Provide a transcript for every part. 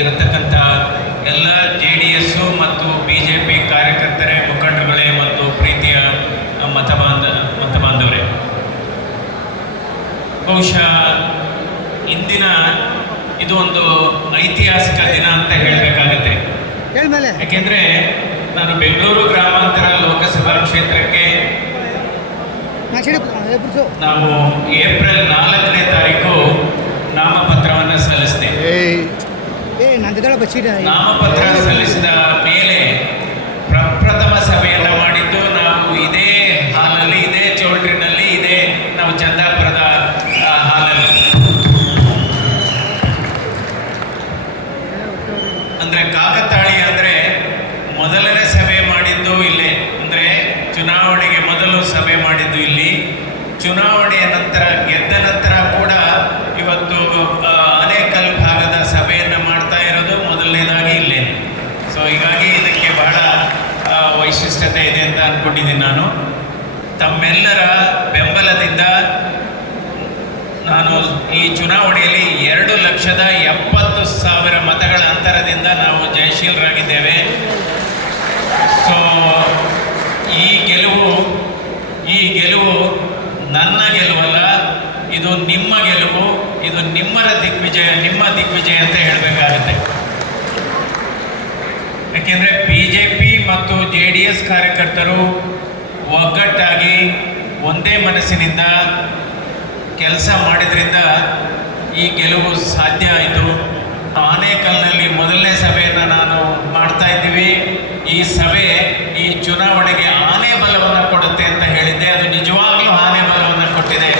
ಇರತಕ್ಕಂಥ ಎಲ್ಲ J D S ಮತ್ತು ಬಿ ಜೆ ಪಿ ಕಾರ್ಯಕರ್ತರೇ ಮುಖಂಡರುಗಳೇ ಮತ್ತು ಪ್ರೀತಿಯ ಮತಬಾಂಧ ಮತಬಾಂಧವರೇ. ಬಹುಶಃ ಇಂದಿನ ಇದು ಒಂದು ಐತಿಹಾಸಿಕ ದಿನ ಅಂತ ಹೇಳಬೇಕಾಗತ್ತೆ. ಯಾಕೆಂದರೆ ನಾನು ಬೆಂಗಳೂರು ಗ್ರಾಮಾಂತರ ಲೋಕಸಭಾ ಕ್ಷೇತ್ರಕ್ಕೆ ನಾವು ಏಪ್ರಿಲ್ ನಾಲ್ಕನೇ ತಾರೀಕು ನಾಮಪತ್ರವನ್ನು ಸಲ್ಲಿಸಿದೆ. ನಾಮಪತ್ರ ಸಲ್ಲಿಸಿದ ಮೇಲೆ ಪ್ರಪ್ರಥಮ ಸಭೆಯನ್ನು ಮಾಡಿದ್ದು ನಾವು ಇದೇ ಹಾಲಲ್ಲಿ ಇದೇ ಚೌಲ್ಟ್ರಿನಲ್ಲಿ ಇದೇ ನಾವು ಚಂದಾಪುರದ ಆ, ಹಾಲಲ್ಲಿ. ಅಂದರೆ ಕಾಕತಾಳಿ ಅಂದರೆ ಮೊದಲನೇ ಸಭೆ ಮಾಡಿದ್ದು ಇಲ್ಲೇ. ಅಂದರೆ ಚುನಾವಣೆಗೆ ಮೊದಲು ಸಭೆ ಮಾಡಿದ್ದು ಇಲ್ಲಿ. ಚುನಾವಣೆಯ ನಂತರ ಗೆದ್ದ ನಂತರ ವೈಶಿಷ್ಟ್ಯತೆ ಇದೆ ಅಂತ ಅಂದ್ಕೊಂಡಿದ್ದೀನಿ ನಾನು. ತಮ್ಮೆಲ್ಲರ ಬೆಂಬಲದಿಂದ ನಾನು ಈ ಚುನಾವಣೆಯಲ್ಲಿ ಎರಡು ಲಕ್ಷದ ಎಪ್ಪತ್ತು ಸಾವಿರ ಮತಗಳ ಅಂತರದಿಂದ ನಾವು ಜಯಶೀಲರಾಗಿದ್ದೇವೆ. ಸೊ ಈ ಗೆಲುವು ಈ ಗೆಲುವು ನನ್ನ ಗೆಲುವಲ್ಲ ಇದು ನಿಮ್ಮ ಗೆಲುವು, ಇದು ನಿಮ್ಮರ ದಿಗ್ವಿಜಯ, ನಿಮ್ಮ ದಿಗ್ವಿಜಯ ಅಂತ ಹೇಳಬೇಕಾಗುತ್ತೆ. ಯಾಕೆಂದರೆ B J J D S ಕಾರ್ಯಕರ್ತರು ಒಗ್ಗಟ್ಟಾಗಿ ಒಂದೇ ಮನಸ್ಸಿನಿಂದ ಕೆಲಸ ಮಾಡಿದ್ರಿಂದ ಈ ಗೆಲುವು ಸಾಧ್ಯ ಆಯಿತು. ಆನೇಕಲ್ನಲ್ಲಿ ಮೊದಲನೇ ಸಭೆಯನ್ನು ನಾನು ಮಾಡ್ತಾ ಇದ್ದೀವಿ. ಈ ಸಭೆ ಈ ಚುನಾವಣೆಗೆ ಆನೆ ಬಲವನ್ನು ಕೊಡುತ್ತೆ ಅಂತ ಹೇಳಿದ್ದೆ. ಅದು ನಿಜವಾಗ್ಲೂ ಆನೆ ಬಲವನ್ನು ಕೊಟ್ಟಿದೆ.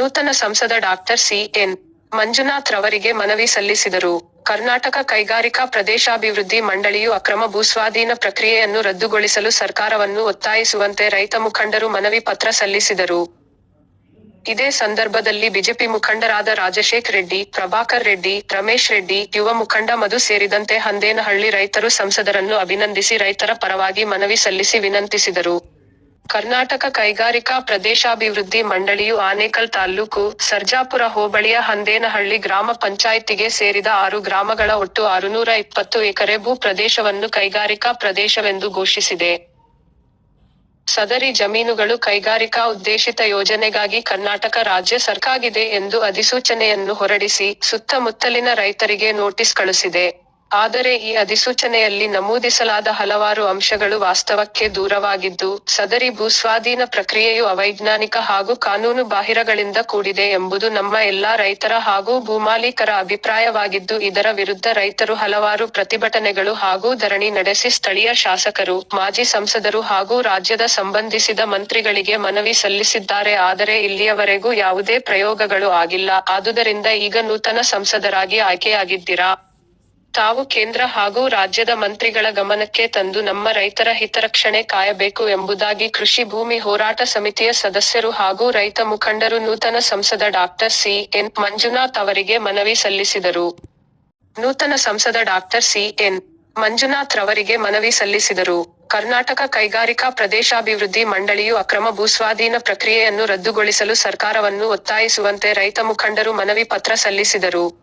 ನೂತನ ಸಂಸದ ಡಾಕ್ಟರ್ ಸಿ ಎನ್ ಮಂಜುನಾಥ್ ರವರಿಗೆ ಮನವಿ ಸಲ್ಲಿಸಿದರು. ಕರ್ನಾಟಕ ಕೈಗಾರಿಕಾ ಪ್ರದೇಶಾಭಿವೃದ್ಧಿ ಮಂಡಳಿಯು ಅಕ್ರಮ ಭೂಸ್ವಾಧೀನ ಪ್ರಕ್ರಿಯೆಯನ್ನು ರದ್ದುಗೊಳಿಸಲು ಸರ್ಕಾರವನ್ನು ಒತ್ತಾಯಿಸುವಂತೆ ರೈತ ಮುಖಂಡರು ಮನವಿ ಪತ್ರ ಸಲ್ಲಿಸಿದರು. ಇದೇ ಸಂದರ್ಭದಲ್ಲಿ ಬಿಜೆಪಿ ಮುಖಂಡರಾದ ರಾಜಶೇಖರ್ ರೆಡ್ಡಿ, ಪ್ರಭಾಕರ್ ರೆಡ್ಡಿ, ರಮೇಶ್ ರೆಡ್ಡಿ, ಯುವ ಮುಖಂಡ ಮಧು ಸೇರಿದಂತೆ ಹಂದೇನಹಳ್ಳಿ ರೈತರು ಸಂಸದರನ್ನು ಅಭಿನಂದಿಸಿ ರೈತರ ಪರವಾಗಿ ಮನವಿ ಸಲ್ಲಿಸಿ ವಿನಂತಿಸಿದರು. ಕರ್ನಾಟಕ ಕೈಗಾರಿಕಾ ಪ್ರದೇಶಾಭಿವೃದ್ಧಿ ಮಂಡಳಿಯು ಆನೇಕಲ್ ತಾಲೂಕು ಸರ್ಜಾಪುರ ಹೋಬಳಿಯ ಹಂದೇನಹಳ್ಳಿ ಗ್ರಾಮ ಪಂಚಾಯಿತಿಗೆ ಸೇರಿದ ಆರು ಗ್ರಾಮಗಳ ಒಟ್ಟು ಆರುನೂರ ಇಪ್ಪತ್ತು ಎಕರೆ ಭೂ ಪ್ರದೇಶವನ್ನು ಕೈಗಾರಿಕಾ ಪ್ರದೇಶವೆಂದು ಘೋಷಿಸಿದೆ. ಸದರಿ ಜಮೀನುಗಳು ಕೈಗಾರಿಕಾ ಉದ್ದೇಶಿತ ಯೋಜನೆಗಾಗಿ ಕರ್ನಾಟಕ ರಾಜ್ಯ ಸರ್ಕಾಗಿದೆ ಎಂದು ಅಧಿಸೂಚನೆಯನ್ನು ಹೊರಡಿಸಿ ಸುತ್ತಮುತ್ತಲಿನ ರೈತರಿಗೆ ನೋಟಿಸ್ ಕಳುಹಿಸಿದೆ ಆದರೆ ಈ ಅಧಿಸೂಚನೆಯಲ್ಲಿ ನಮೂದಿಸಲಾದ ಹಲವಾರು ಅಂಶಗಳು ವಾಸ್ತವಕ್ಕೆ ದೂರವಾಗಿದ್ದು, ಸದರಿ ಭೂಸ್ವಾಧೀನ ಪ್ರಕ್ರಿಯೆಯು ಅವೈಜ್ಞಾನಿಕ ಹಾಗೂ ಕಾನೂನು ಬಾಹಿರಗಳಿಂದ ಕೂಡಿದೆ ಎಂಬುದು ನಮ್ಮ ಎಲ್ಲಾ ರೈತರ ಹಾಗೂ ಭೂಮಾಲೀಕರ ಅಭಿಪ್ರಾಯವಾಗಿದ್ದು, ಇದರ ವಿರುದ್ಧ ರೈತರು ಹಲವಾರು ಪ್ರತಿಭಟನೆಗಳು ಹಾಗೂ ಧರಣಿ ನಡೆಸಿ ಸ್ಥಳೀಯ ಶಾಸಕರು, ಮಾಜಿ ಸಂಸದರು ಹಾಗೂ ರಾಜ್ಯದ ಸಂಬಂಧಿಸಿದ ಮಂತ್ರಿಗಳಿಗೆ ಮನವಿ ಸಲ್ಲಿಸಿದ್ದಾರೆ. ಆದರೆ ಇಲ್ಲಿಯವರೆಗೂ ಯಾವುದೇ ಪ್ರಯೋಗಗಳು ಆಗಿಲ್ಲ. ಆದುದರಿಂದ ಈಗ ನೂತನ ಸಂಸದರಾಗಿ ಆಯ್ಕೆಯಾಗಿದ್ದೀರಾ? ತಾವು ಕೇಂದ್ರ ಹಾಗೂ ರಾಜ್ಯದ ಮಂತ್ರಿಗಳ ಗಮನಕ್ಕೆ ತಂದು ನಮ್ಮ ರೈತರ ಹಿತರಕ್ಷಣೆ ಕಾಯಬೇಕು ಎಂಬುದಾಗಿ ಕೃಷಿ ಭೂಮಿ ಹೋರಾಟ ಸಮಿತಿಯ ಸದಸ್ಯರು ಹಾಗೂ ರೈತ ಮುಖಂಡರು ನೂತನ ಸಂಸದ ಡಾಕ್ಟರ್ ಸಿ ಎನ್ ಮಂಜುನಾಥ್ ಅವರಿಗೆ ಮನವಿ ಸಲ್ಲಿಸಿದರು. ನೂತನ ಸಂಸದ ಡಾಕ್ಟರ್ ಸಿ ಎನ್ ಮಂಜುನಾಥ್ ರವರಿಗೆ ಮನವಿ ಸಲ್ಲಿಸಿದರು. ಕರ್ನಾಟಕ ಕೈಗಾರಿಕಾ ಪ್ರದೇಶಾಭಿವೃದ್ಧಿ ಮಂಡಳಿಯು ಅಕ್ರಮ ಭೂಸ್ವಾಧೀನ ಪ್ರಕ್ರಿಯೆಯನ್ನು ರದ್ದುಗೊಳಿಸಲು ಸರ್ಕಾರವನ್ನು ಒತ್ತಾಯಿಸುವಂತೆ ರೈತ ಮುಖಂಡರು ಮನವಿ ಪತ್ರ ಸಲ್ಲಿಸಿದರು.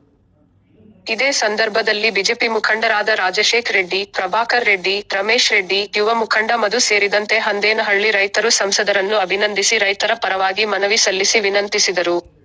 ಇದೇ ಸಂದರ್ಭದಲ್ಲಿ ಬಿಜೆಪಿ ಮುಖಂಡರಾದ ರಾಜಶೇಖ್ ರೆಡ್ಡಿ, ಪ್ರಭಾಕರ್ ರೆಡ್ಡಿ, ರಮೇಶ್ ರೆಡ್ಡಿ, ಯುವ ಮುಖಂಡ ಮಧು ಸೇರಿದಂತೆ ಹಂದೇನಹಳ್ಳಿ ರೈತರು ಸಂಸದರನ್ನು ಅಭಿನಂದಿಸಿ ರೈತರ ಪರವಾಗಿ ಮನವಿ ಸಲ್ಲಿಸಿ ವಿನಂತಿಸಿದರು.